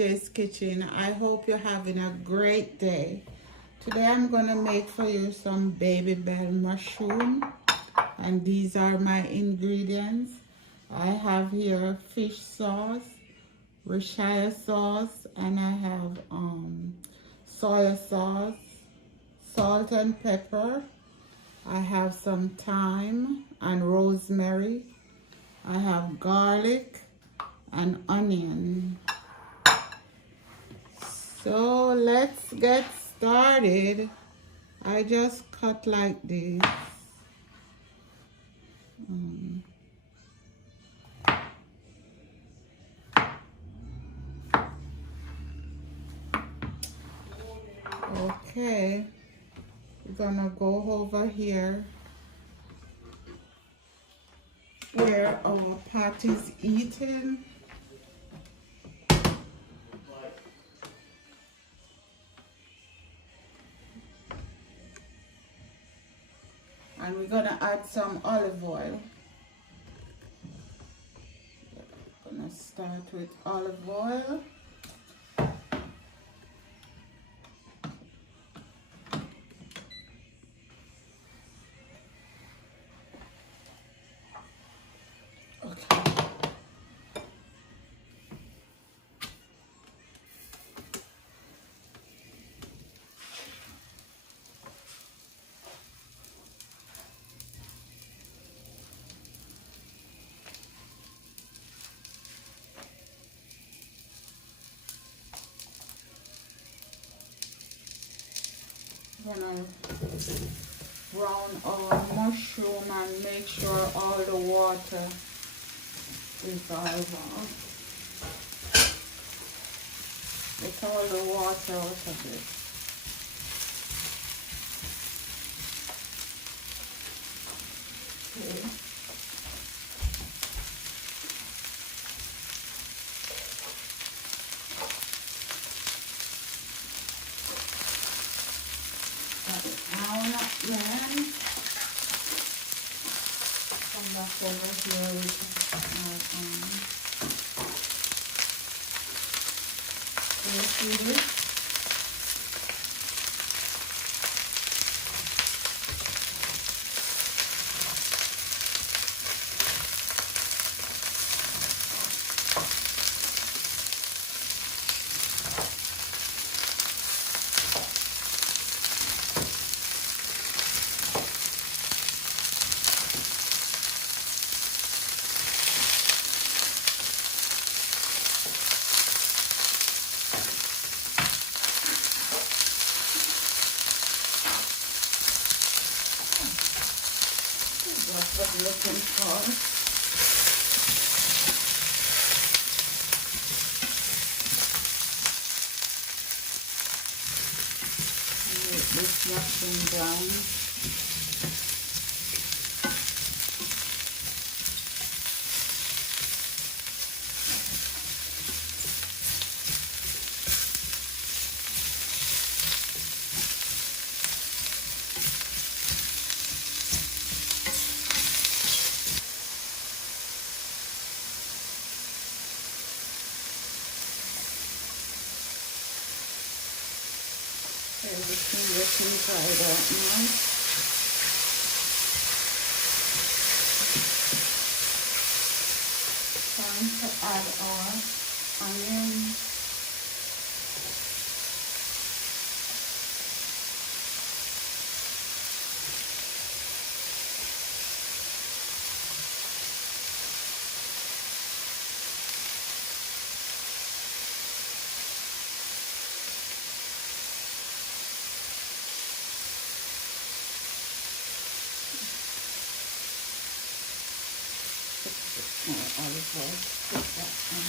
AJ's Kitchen. I hope you're having a great day. Today I'm gonna make for you some baby bell mushroom, and these are my ingredients. I have here fish sauce, Worcestershire sauce, and I have soy sauce, salt and pepper. I have some thyme and rosemary. I have garlic and onion. So let's get started. I just cut like this. Okay, we're gonna go over here where our pot is eaten. And we're gonna add some olive oil. Gonna start with olive oil. Okay. Gonna brown our mushroom and make sure all the water is all gone. Get all the water out of it. Okay. Now then, come back over here with this. That's what we're looking for. Make this mushroom brown. Everything getting dried out now. Time to add our onion. Olive oil. Put that on.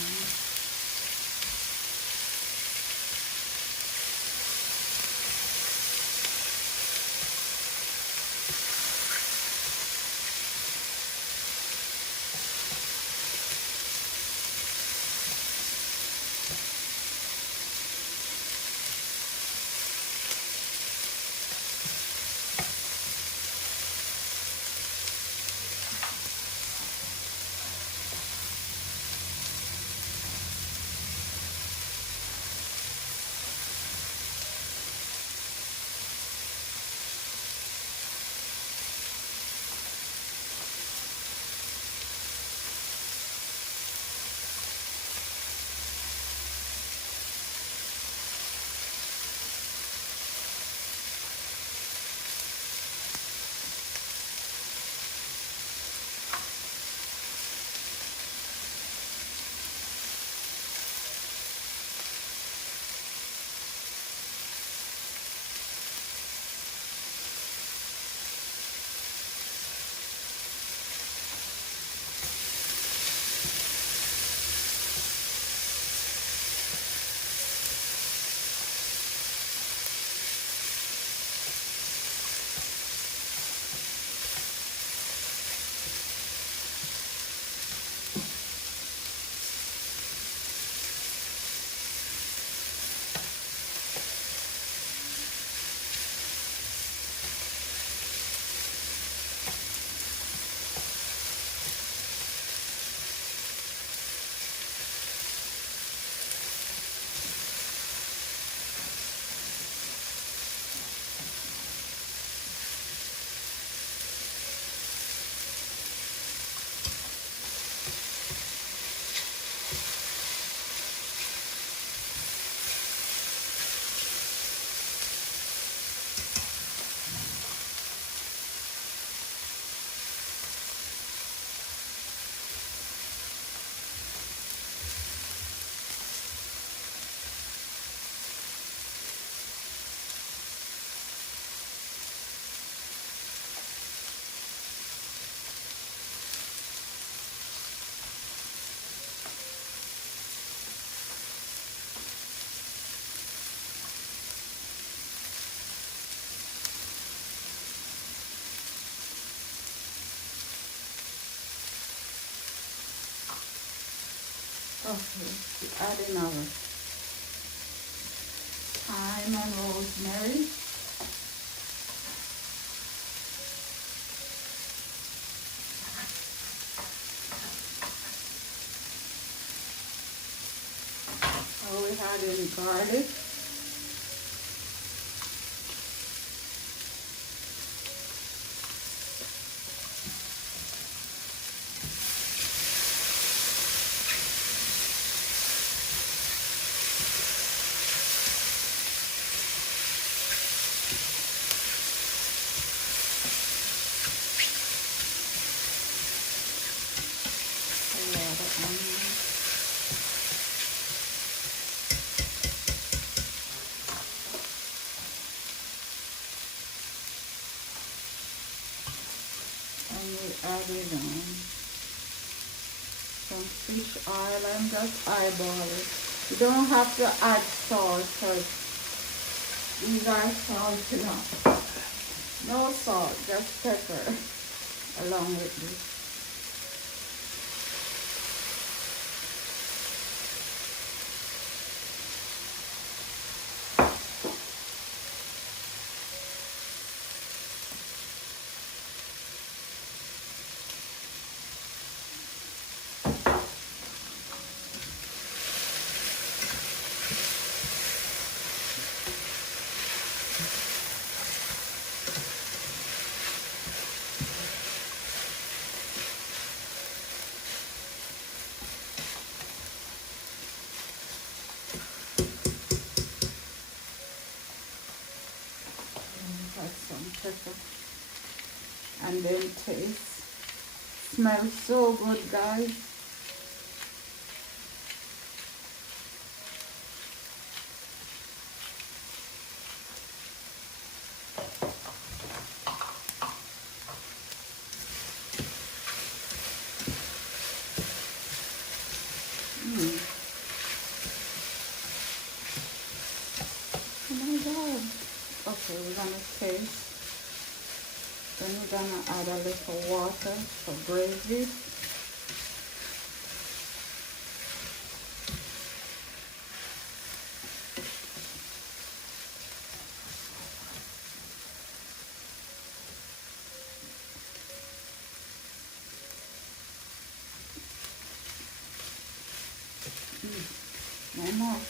Okay, adding our thyme and rosemary. Oh, we adding garlic. A lot of onions. And we added some fish oil and just eyeball it. You don't have to add salt because these are salty enough. No salt, just pepper along with this. Add some pepper and then taste. Smells so good, guys. Oh my God. Okay, we're gonna taste. Then we're gonna add a little water for gravy. No more.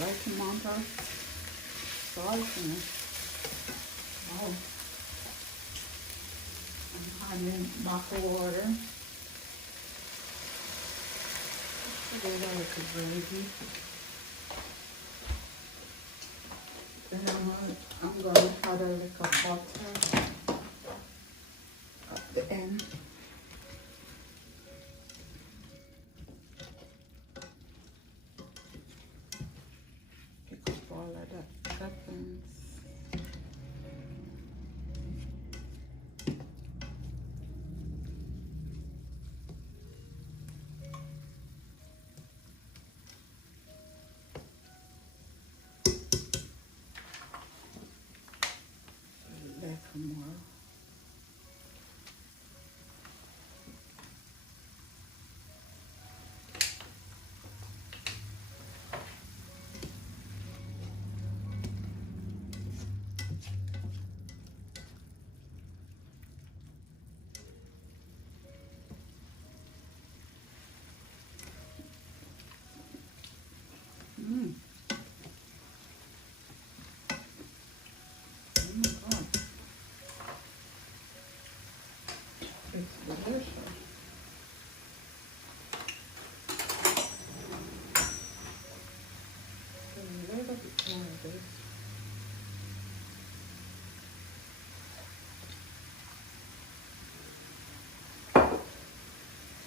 Right amount of salt in it. Oh, I'm adding back water. Together with the gravy. Then I'm going to add a little butter at the end. Pick up all of that drippings. Little more. Oh my God. It's delicious. A little bit more of this.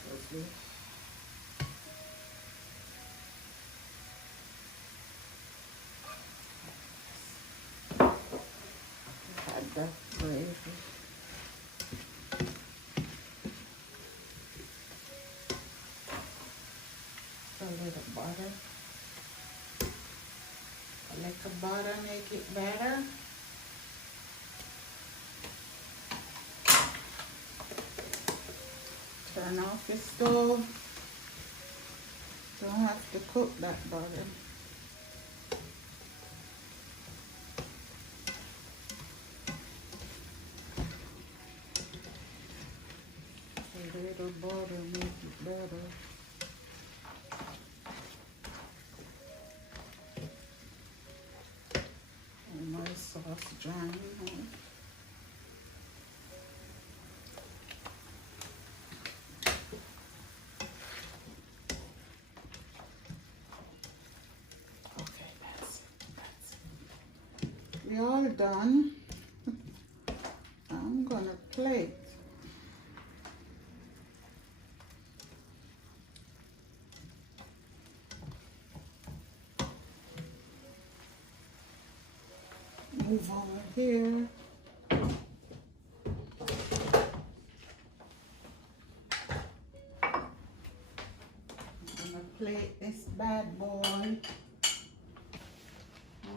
What's this? Add the gravy. A little butter. A little butter make it better. Turn off the stove. Don't have to cook that butter. A little butter make it better. And my sauce drying now. We're all done. I'm gonna plate. Move over here. I'm gonna plate this bad boy.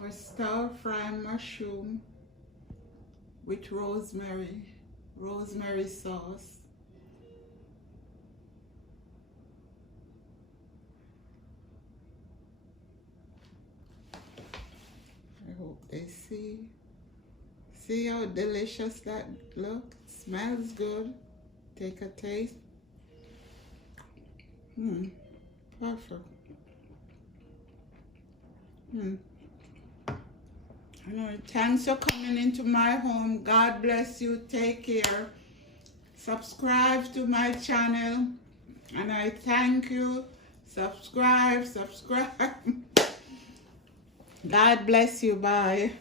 Our stir-fry mushroom with rosemary sauce. I hope they see how delicious that looks. Smells good. Take a taste. Perfect. Thanks for coming into my home. God bless you. Take care. Subscribe to my channel. And I thank you. Subscribe. God bless you. Bye.